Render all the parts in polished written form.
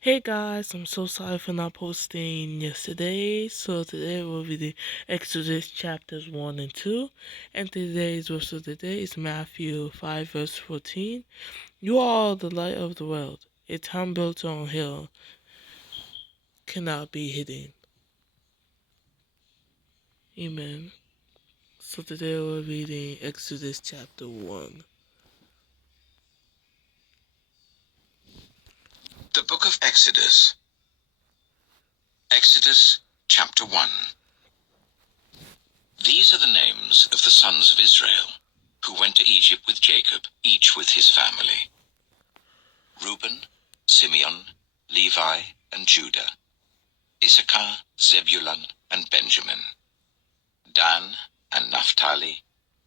Hey guys, I'm so sorry for not posting yesterday. So today we'll be the Exodus chapters 1 and 2. And today's verse of the day is Matthew 5 verse 14. You are the light of the world. A town built on a hill cannot be hidden. Amen. So today we're reading Exodus chapter 1. The Book of Exodus. Exodus chapter 1. These are the names of the sons of Israel, who went to Egypt with Jacob, each with his family. Reuben, Simeon, Levi, and Judah. Issachar, Zebulun, and Benjamin. Dan and Naphtali,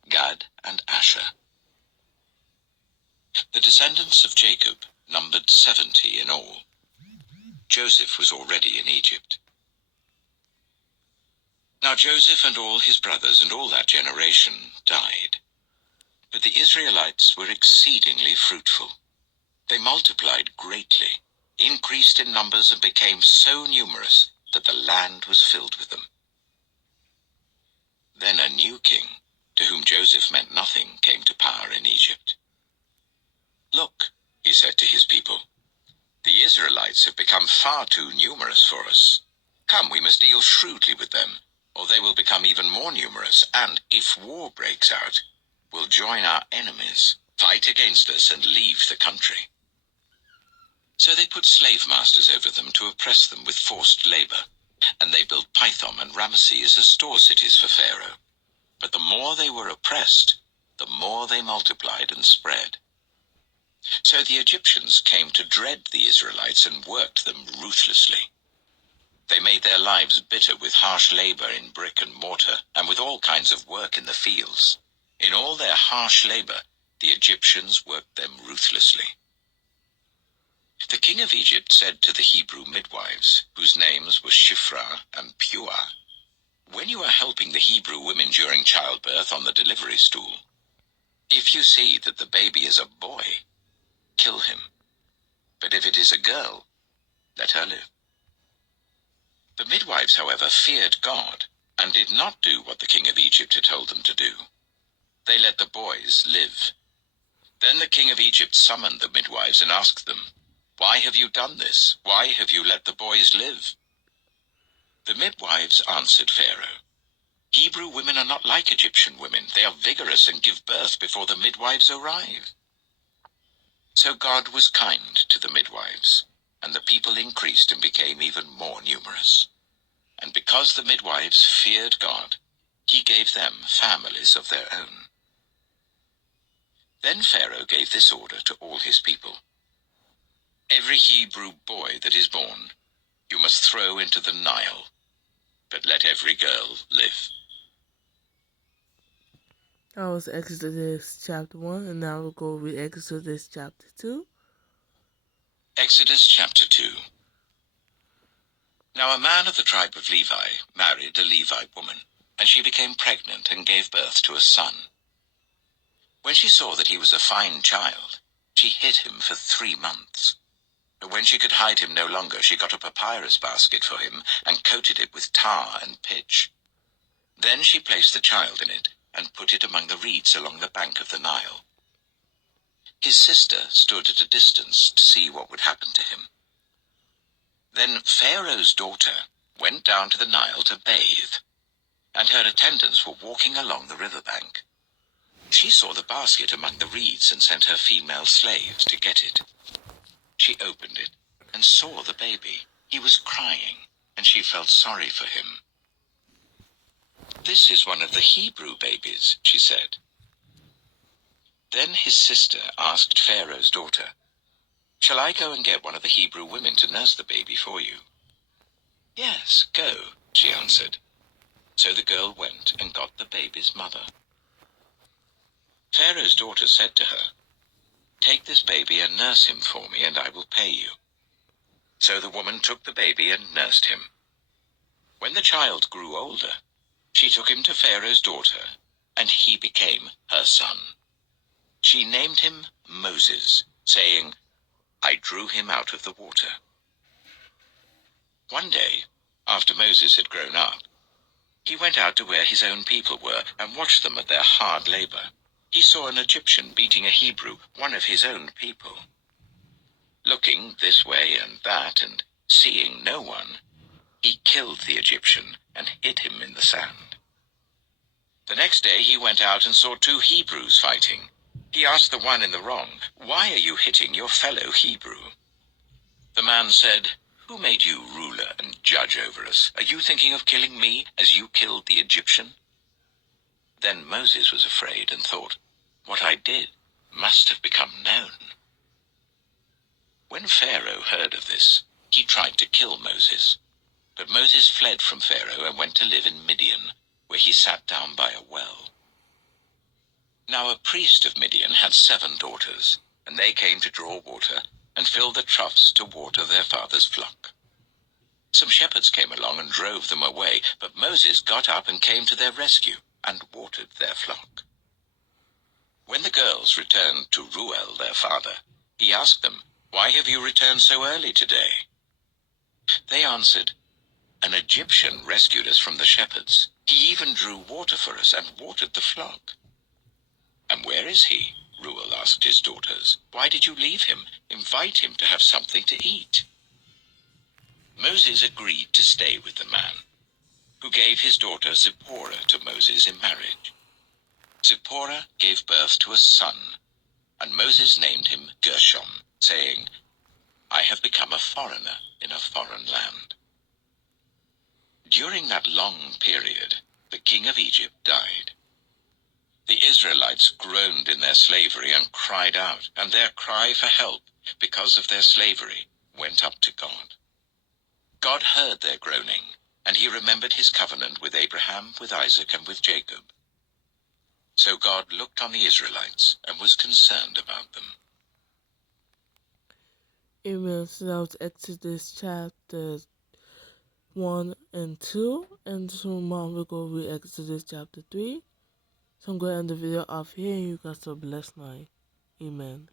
Gad and Asher. The descendants of Jacob numbered 70 in all. Joseph was already in Egypt. Now Joseph and all his brothers and all that generation died. But the Israelites were exceedingly fruitful. They multiplied greatly, increased in numbers, and became so numerous that the land was filled with them. Then a new king, to whom Joseph meant nothing, came to power in Egypt. Look, he said to his people, the Israelites have become far too numerous for us. Come, we must deal shrewdly with them, or they will become even more numerous, and if war breaks out, will join our enemies, fight against us, and leave the country. So they put slave masters over them to oppress them with forced labor, and they built Pithom and Ramesses as store cities for Pharaoh. But the more they were oppressed, the more they multiplied and spread. So the Egyptians came to dread the Israelites and worked them ruthlessly. They made their lives bitter with harsh labor in brick and mortar, and with all kinds of work in the fields. In all their harsh labor, the Egyptians worked them ruthlessly. The king of Egypt said to the Hebrew midwives, whose names were Shiphrah and Puah, when you are helping the Hebrew women during childbirth on the delivery stool, if you see that the baby is a boy, kill him. But if it is a girl, let her live. The midwives, however, feared God, and did not do what the king of Egypt had told them to do. They let the boys live. Then the king of Egypt summoned the midwives and asked them, why have you done this? Why have you let the boys live? The midwives answered Pharaoh, Hebrew women are not like Egyptian women. They are vigorous and give birth before the midwives arrive. So God was kind to the midwives, and the people increased and became even more numerous. And because the midwives feared God, he gave them families of their own. Then Pharaoh gave this order to all his people. Every Hebrew boy that is born, you must throw into the Nile, but let every girl live. That was Exodus chapter 1, and now we'll go read Exodus chapter 2. Exodus chapter 2. Now a man of the tribe of Levi married a Levite woman, and she became pregnant and gave birth to a son. When she saw that he was a fine child, she hid him for 3 months. But when she could hide him no longer, she got a papyrus basket for him and coated it with tar and pitch. Then she placed the child in it and put it among the reeds along the bank of the Nile. His sister stood at a distance to see what would happen to him. Then Pharaoh's daughter went down to the Nile to bathe, and her attendants were walking along the river bank. She saw the basket among the reeds and sent her female slaves to get it. She opened it and saw the baby. He was crying, and she felt sorry for him. This is one of the Hebrew babies, she said. Then his sister asked Pharaoh's daughter, shall I go and get one of the Hebrew women to nurse the baby for you? Yes, go, she answered. So the girl went and got the baby's mother. Pharaoh's daughter said to her, take this baby and nurse him for me, and I will pay you. So the woman took the baby and nursed him. When the child grew older, she took him to Pharaoh's daughter, and he became her son. She named him Moses, saying, I drew him out of the water. One day, after Moses had grown up, he went out to where his own people were and watched them at their hard labor. He saw an Egyptian beating a Hebrew, one of his own people. Looking this way and that and seeing no one, he killed the Egyptian and hid him in the sand. The next day he went out and saw two Hebrews fighting. He asked the one in the wrong, "Why are you hitting your fellow Hebrew?" The man said, "Who made you ruler and judge over us? Are you thinking of killing me as you killed the Egyptian?" Then Moses was afraid and thought, "What I did must have become known." When Pharaoh heard of this, he tried to kill Moses. But Moses fled from Pharaoh and went to live in Midian, where he sat down by a well. Now a priest of Midian had 7 daughters, and they came to draw water and fill the troughs to water their father's flock. Some shepherds came along and drove them away, but Moses got up and came to their rescue and watered their flock. When the girls returned to Reuel their father, he asked them, "Why have you returned so early today?" They answered, "An Egyptian rescued us from the shepherds. He even drew water for us and watered the flock." "And where is he?" Reuel asked his daughters. "Why did you leave him? Invite him to have something to eat." Moses agreed to stay with the man, who gave his daughter Zipporah to Moses in marriage. Zipporah gave birth to a son, and Moses named him Gershom, saying, "I have become a foreigner in a foreign land." During that long period, the king of Egypt died. The Israelites groaned in their slavery and cried out, and their cry for help because of their slavery went up to God. God heard their groaning, and he remembered his covenant with Abraham, with Isaac, and with Jacob. So God looked on the Israelites and was concerned about them. Amen. So that was Exodus chapter 1 and 2. And tomorrow we're going to read Exodus chapter 3. So I'm going to end the video off here, and you guys have a blessed night. Amen.